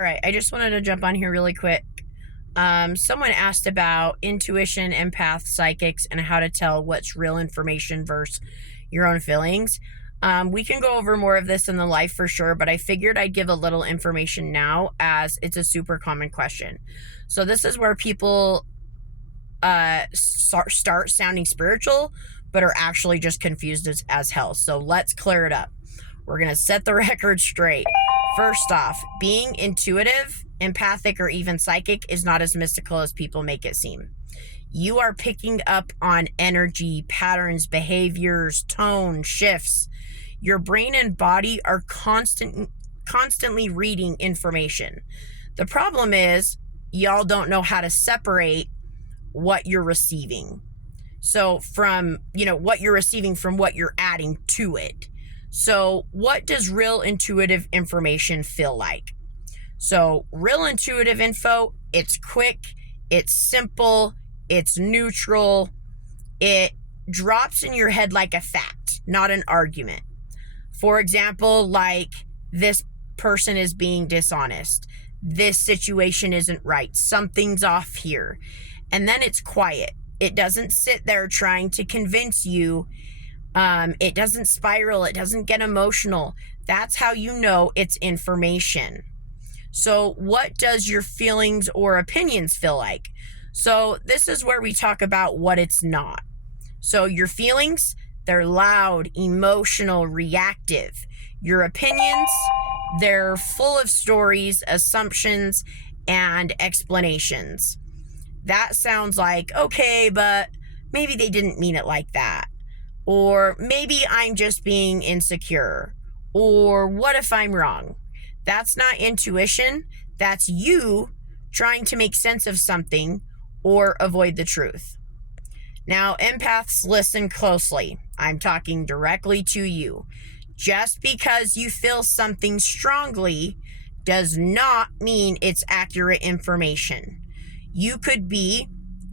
All right, I just wanted to jump on here really quick. Someone asked about intuition, empath, psychics, and how to tell what's real information versus your own feelings. We can go over more of this in the life for sure, but I figured I'd give a little information now as it's a super common question. So this is where people start sounding spiritual, but are actually just confused as hell. So let's clear it up. We're going to set the record straight. First off, being intuitive, empathic, or even psychic is not as mystical as people make it seem. You are picking up on energy, patterns, behaviors, tone, shifts. Your brain and body are constantly reading information. The problem is, y'all don't know how to separate what you're receiving. So from, what you're receiving from what you're adding to it. So what does real intuitive information feel like? So real intuitive info, it's quick, it's simple, it's neutral, it drops in your head like a fact, not an argument. For example, like this person is being dishonest. This situation isn't right. Something's off here. And then it's quiet. It doesn't sit there trying to convince you. It doesn't spiral. It doesn't get emotional. That's how you know it's information. So what does your feelings or opinions feel like? So this is where we talk about what it's not. So your feelings, they're loud, emotional, reactive. Your opinions, they're full of stories, assumptions, and explanations. That sounds like, okay, but maybe they didn't mean it like that. Or maybe I'm just being insecure. Or what if I'm wrong? That's not intuition. That's you trying to make sense of something or avoid the truth. Now, empaths, listen closely. I'm talking directly to you. Just because you feel something strongly does not mean it's accurate information. You could be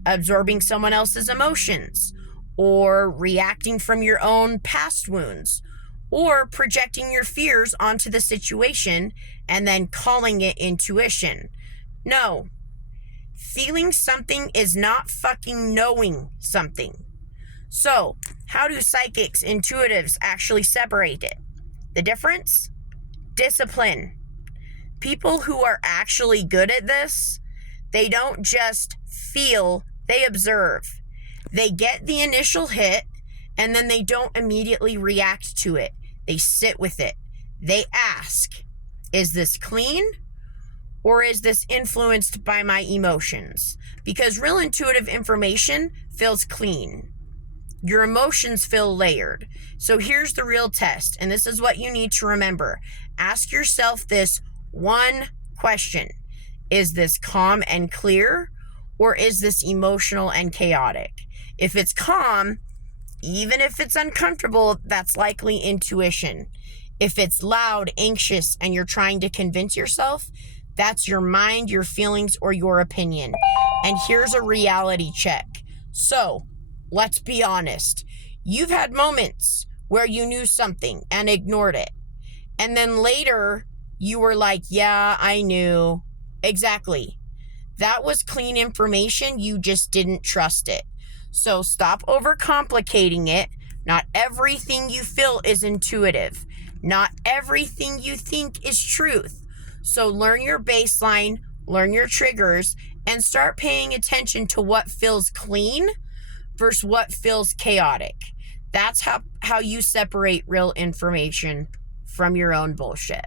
absorbing someone else's emotions, or reacting from your own past wounds, or projecting your fears onto the situation and then calling it intuition. No. Feeling something is not fucking knowing something. So, how do psychics, intuitives actually separate it? The difference? Discipline. People who are actually good at this, they don't just feel, they observe. They get the initial hit, and then they don't immediately react to it. They sit with it. They ask, is this clean? Or is this influenced by my emotions? Because real intuitive information feels clean. Your emotions feel layered. So here's the real test, and this is what you need to remember. Ask yourself this one question. Is this calm and clear, or is this emotional and chaotic? If it's calm, even if it's uncomfortable, that's likely intuition. If it's loud, anxious, and you're trying to convince yourself, that's your mind, your feelings, or your opinion. And here's a reality check. So, let's be honest. You've had moments where you knew something and ignored it. And then later, you were like, yeah, I knew. Exactly. That was clean information. You just didn't trust it. So stop overcomplicating it. Not everything you feel is intuitive. Not everything you think is truth. So learn your baseline, learn your triggers, and start paying attention to what feels clean versus what feels chaotic. That's how you separate real information from your own bullshit.